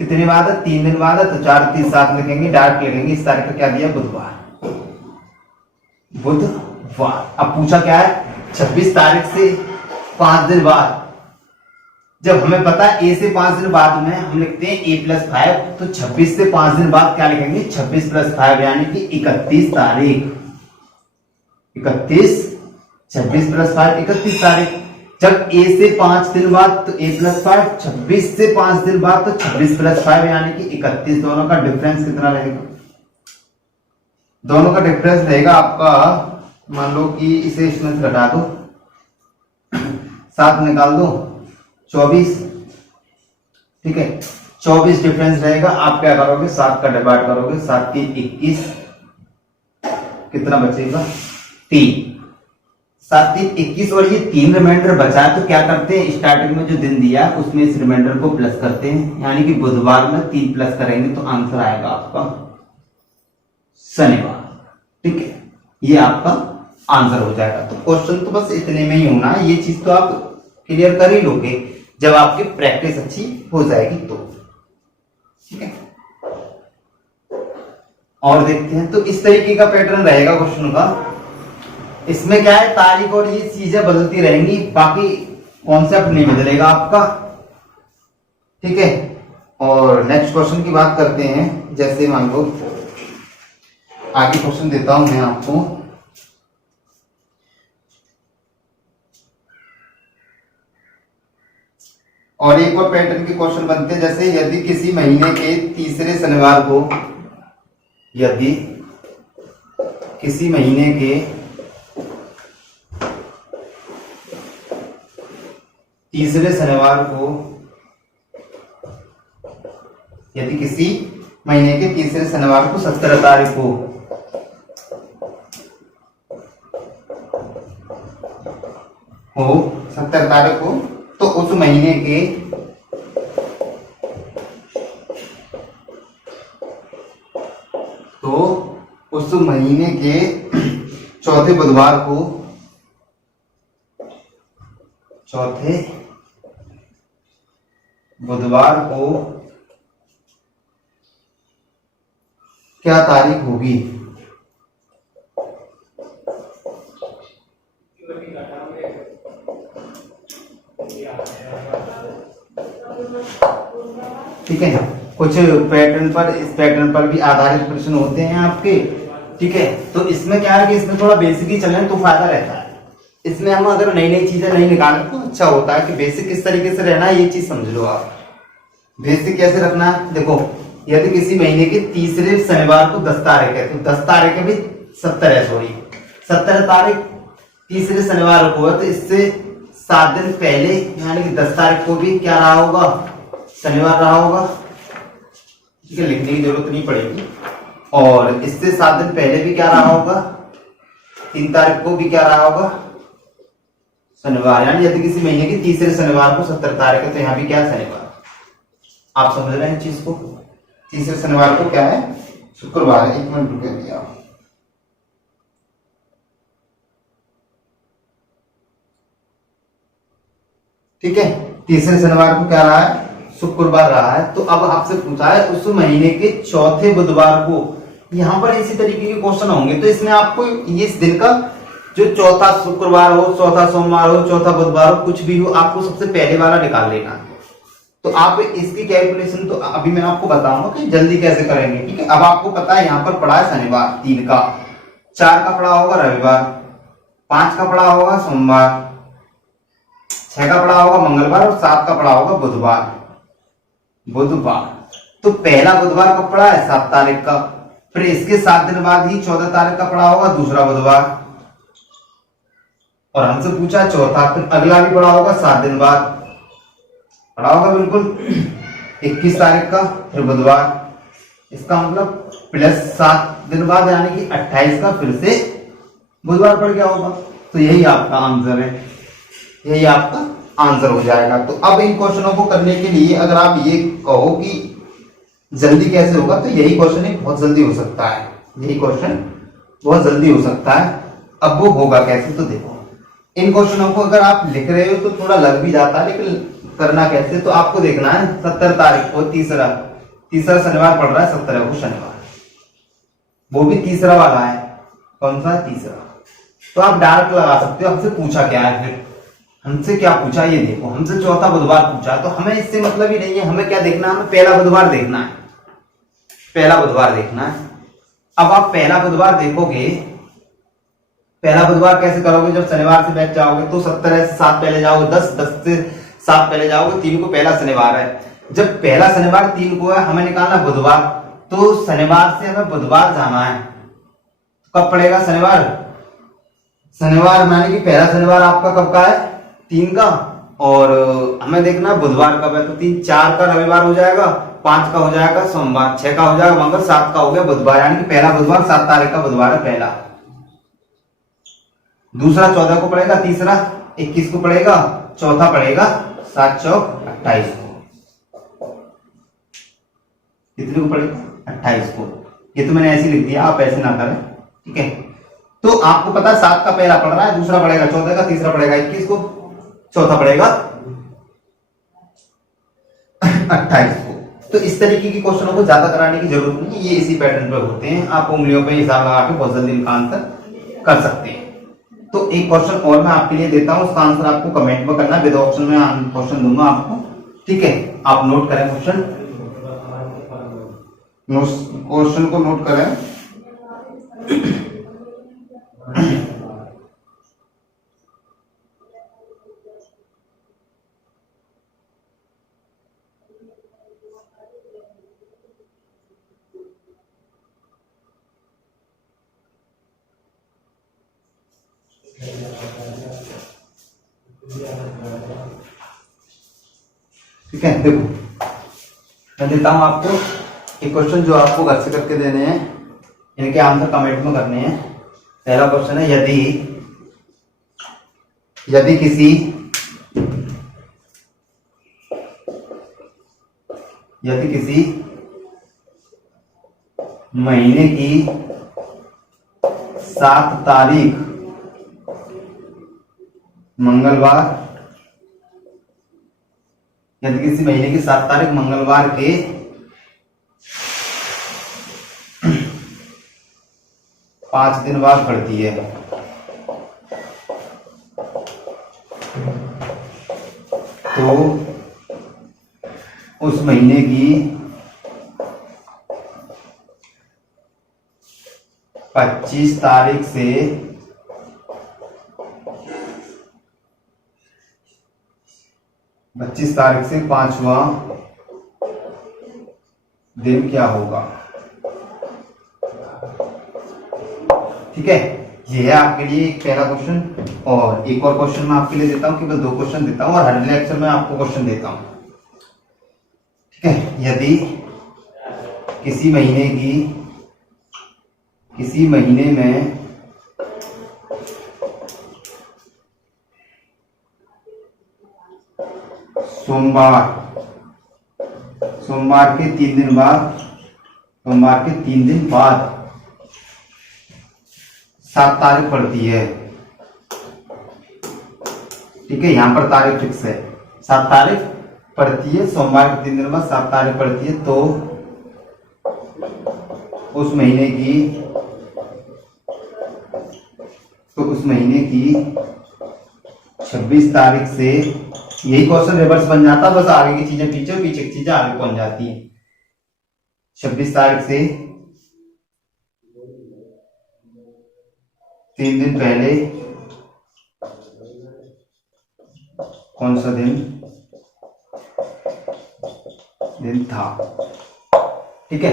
कितने बाद है, 3 दिन बाद है, तो 4 3 7 लिखेंगे, डायरेक्ट लिखेंगे। इस तारीख का क्या दिया, बुधवार। अब पूछा क्या है, 26 तारीख से 5 दिन बाद। जब हमें पता है ए से 5 दिन बाद में हम लिखते हैं a + 5, तो 26 से 5 दिन बाद क्या लिखेंगे, 26 + 5 यानी कि 31 तारीख। 26 + 5 31 तारीख। जब a से 5 दिन बाद तो a + 5, 26 से 5 दिन बाद तो 26 + 5 यानी कि 31। दोनों का डिफरेंस कितना रहेगा, दोनों का डिफरेंस रहेगा आपका, मान लो कि इसे इसमें से घटा दो, 7 निकाल दो, 24, ठीक है। 24 डिफरेंस रहेगा। आप क्या करोगे, 7 का डिवाइड करोगे, 7 की 21, कितना बचेगा, 3। 7 3 21 और ये 3 रिमाइंडर बचा है, तो क्या करते हैं, स्टार्टिंग में जो दिन दिया उसमें इस रिमाइंडर को प्लस करते हैं, यानी कि बुधवार में 3 प्लस करेंगे तो आंसर आएगा आपका शनिवार, ठीक है। ये आपका आंसर हो जाएगा। तो क्वेश्चन तो बस इतने में ही होना है, ये चीज तो आप क्लियर कर ही लोगे जब आपकी प्रैक्टिस अच्छी हो जाएगी तो, ठीक है। और देखते हैं, तो इस तरीके का पैटर्न रहेगा क्वेश्चन का। इसमें क्या है, तारीख और ये चीजें बदलती रहेंगी, बाकी कॉन्सेप्ट नहीं बदलेगा आपका, ठीक है। और नेक्स्ट क्वेश्चन की बात करते हैं। जैसे मान लो आगे क्वेश्चन देता हूं मैं आपको, और एक और पैटर्न के क्वेश्चन बनते हैं। जैसे यदि किसी महीने के तीसरे शनिवार को, यदि किसी महीने के तीसरे शनिवार को, यदि किसी महीने के तीसरे शनिवार को 17 तारीख को हो, 17 तारीख को, तो उस महीने के चौथे बुधवार को चौथे बुधवार को क्या तारीख होगी? ठीक है, कुछ पैटर्न पर, इस पैटर्न पर भी आधारित प्रश्न होते हैं आपके। ठीक है, तो इसमें क्या है कि इसमें थोड़ा बेसिक ही चले तो फायदा रहता है। इसमें हम अगर नई नई चीजें नहीं निकालें तो अच्छा होता है कि बेसिक किस तरीके से रहना है ये चीज समझ लो आप। बेसिक कैसे रखना है, देखो यदि किसी महीने के तीसरे शनिवार को 10 तारीख है तो 10 तारीख भी 70 है, सॉरी 70 तारीख तीसरे शनिवार को है, तो इससे 7 दिन पहले यानी कि 10 तारीख को भी क्या रहा होगा, शनिवार रहा होगा। ठीक है, लिखने की जरूरत नहीं पड़ेगी। और इससे 7 दिन पहले भी क्या रहा होगा, 3 तारीख को भी क्या रहा होगा, शनिवार। यानी यदि किसी महीने के तीसरे शनिवार को 70 तारीख है तो यहाँ भी क्या है, शनिवार। आप समझ रहे हैं चीज को, तीसरे शनिवार को क्या है, शुक्रवार है। 1 मिनट रुक दिया। ठीक है, तीसरे शनिवार को क्या रहा है, शुक्रवार रहा है। तो अब आपसे पूछा है उस महीने के चौथे बुधवार को, यहाँ पर इसी तरीके के क्वेश्चन होंगे। तो इसमें आपको इस दिन का जो चौथा शुक्रवार हो, चौथा सोमवार हो, चौथा बुधवार हो, कुछ भी हो, आपको सबसे पहले वाला निकाल लेना है। तो आप इसकी कैलकुलेशन तो अभी मैं आपको बताऊंगा कि जल्दी कैसे करेंगे। ठीक है, अब आपको पता है यहाँ पर पड़ा है शनिवार 3 का, 4 का पड़ा होगा रविवार, 5 का पड़ा होगा सोमवार, 6 का पड़ा होगा मंगलवार और 7 का पड़ा होगा बुधवार। तो पहला बुधवार कब पड़ा है, 7 तारीख का। फिर इसके 7 दिन बाद ही 14 तारीख का पड़ा होगा दूसरा बुधवार, और हमसे पूछा चौथा। फिर अगला भी पड़ा होगा 7 दिन बाद पड़ा होगा बिल्कुल 21 तारीख का, फिर बुधवार। इसका मतलब प्लस 7 दिन बाद यानी कि 28 का फिर से बुधवार पड़ गया होगा। तो यही आपका आंसर है, यही आपका आंसर हो जाएगा। तो अब इन क्वेश्चनों को करने के लिए अगर आप ये कहो कि जल्दी कैसे होगा, तो यही क्वेश्चन बहुत जल्दी हो सकता है, यही क्वेश्चन बहुत जल्दी हो सकता है। अब वो होगा कैसे, तो देखो इन क्वेश्चनों को अगर आप लिख रहे हो तो थोड़ा लग भी जाता है, लेकिन करना कैसे, तो आपको देखना है 70 तारीख को तीसरा शनिवार पड़ रहा है, 17 को शनिवार, वो भी तीसरा वाला है। कौन सा है, तीसरा। तो आप डायरेक्ट लगा सकते हो। हमसे पूछा क्या है, फिर हमसे क्या पूछा, ये देखो हमसे चौथा बुधवार पूछा, तो हमें इससे मतलब ही नहीं है। हमें क्या देखना है, हमें पहला बुधवार देखना है, पहला बुधवार देखना है। अब आप पहला बुधवार देखोगे, पहला बुधवार कैसे करोगे, जब शनिवार से बैठ जाओगे तो 70 से 7 पहले जाओगे, 10 से 7 पहले जाओगे, 3 को पहला शनिवार है। जब पहला शनिवार 3 को है, हमें निकालना बुधवार, तो शनिवार से हमें बुधवार जाना है। तो कब पड़ेगा शनिवार, शनिवार माने कि पहला शनिवार आपका कब का है, 3 का, और हमें देखना बुधवार कब है। तो 3, 4 का रविवार हो जाएगा, 5 का हो जाएगा सोमवार, 6 का हो जाएगा मंगल, 7 का हो गया बुधवार। यानी कि पहला बुधवार 7 तारीख का बुधवार है पहला। दूसरा 14 को पड़ेगा, तीसरा 21 को पड़ेगा, चौथा पड़ेगा 7 चौक 28 को। कितने को पड़ेगा, 28 को। ये तो मैंने ऐसे लिख दिया, आप ऐसे ना करें। ठीक है, तो आपको पता है 7 का पहला पड़ रहा है, दूसरा पड़ेगा 14 का, तीसरा पड़ेगा 21 को, चौथा पड़ेगा 28 को। तो इस तरीके के क्वेश्चनों को ज्यादा कराने की जरूरत नहीं है, ये इसी पैटर्न पर होते हैं। आप उंगलियों पे हिसाब लगा के बहुत जल्दी इनका आंसर कर सकते हैं। तो एक क्वेश्चन और मैं आपके लिए देता हूं, उसका आंसर आपको कमेंट में करना है। विद ऑप्शन में क्वेश्चन दूंगा आपको, ठीक है। आप नोट करें क्वेश्चन, क्वेश्चन को नोट करें। ठीक है, देखो मैं देता हूं आपको एक क्वेश्चन जो आपको घर से करके देने हैं, इनके आंसर कमेंट में करने हैं। पहला क्वेश्चन है, यदि किसी महीने की 7 तारीख मंगलवार यदि किसी महीने की 7 तारीख मंगलवार के 5 दिन बाद पड़ती है तो उस महीने की 25 तारीख से 5वां दिन क्या होगा। ठीक है, ये है आपके लिए एक पहला क्वेश्चन। और एक और क्वेश्चन मैं आपके लिए देता हूं, केवल 2 क्वेश्चन देता हूं और हर लेक्चर में आपको क्वेश्चन देता हूं। ठीक है, यदि किसी महीने में सोमवार के 3 दिन बाद 7 तारीख पड़ती है। ठीक है, यहां पर तारीख फिक्स है, 7 तारीख पड़ती है, सोमवार के 3 दिन बाद 7 तारीख पड़ती है, तो उस महीने की 26 तारीख से, यही क्वेश्चन रिवर्स बन जाता, बस आगे की चीजें पीछे की चीजें आगे पहुंच जाती है। 26 तारीख से 3 दिन पहले कौन सा दिन था। ठीक है,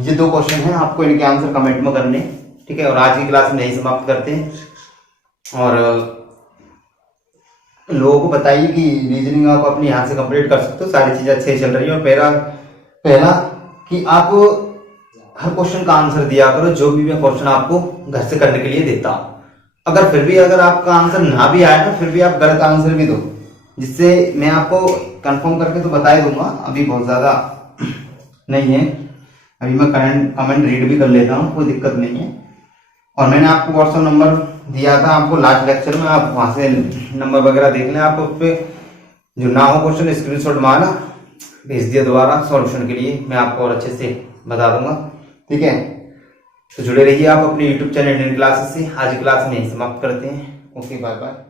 ये 2 क्वेश्चन हैं, आपको इनके आंसर कमेंट में करने। ठीक है, और आज की क्लास में यही समाप्त करते हैं। और लोगों को बताइए कि रीजनिंग आप अपने यहाँ से कंप्लीट कर सकते हो, सारी चीजें अच्छे चल रही है। और पहला कि आप हर क्वेश्चन का आंसर दिया करो, जो भी मैं क्वेश्चन आपको घर से करने के लिए देता हूं। अगर आपका आंसर ना भी आए ना, फिर भी आप गलत आंसर भी दो, जिससे मैं आपको कंफर्म करके तो बता ही दूंगा। अभी बहुत ज्यादा नहीं है, अभी मैं कमेंट रीड भी कर लेता हूँ, कोई दिक्कत नहीं है। और मैंने आपको व्हाट्सएप नंबर दिया था आपको लास्ट लेक्चर में, आप वहां से नंबर वगैरह देख लें। आप उस पर जो ना हो क्वेश्चन स्क्रीनशॉट मारना, भेज दिया दोबारा सॉल्यूशन के लिए, मैं आपको और अच्छे से बता दूंगा। ठीक है, तो जुड़े रहिए आप अपने यूट्यूब चैनल इंडियन क्लासेस से। आज की क्लास में यही समाप्त करते हैं। Okay, bye bye.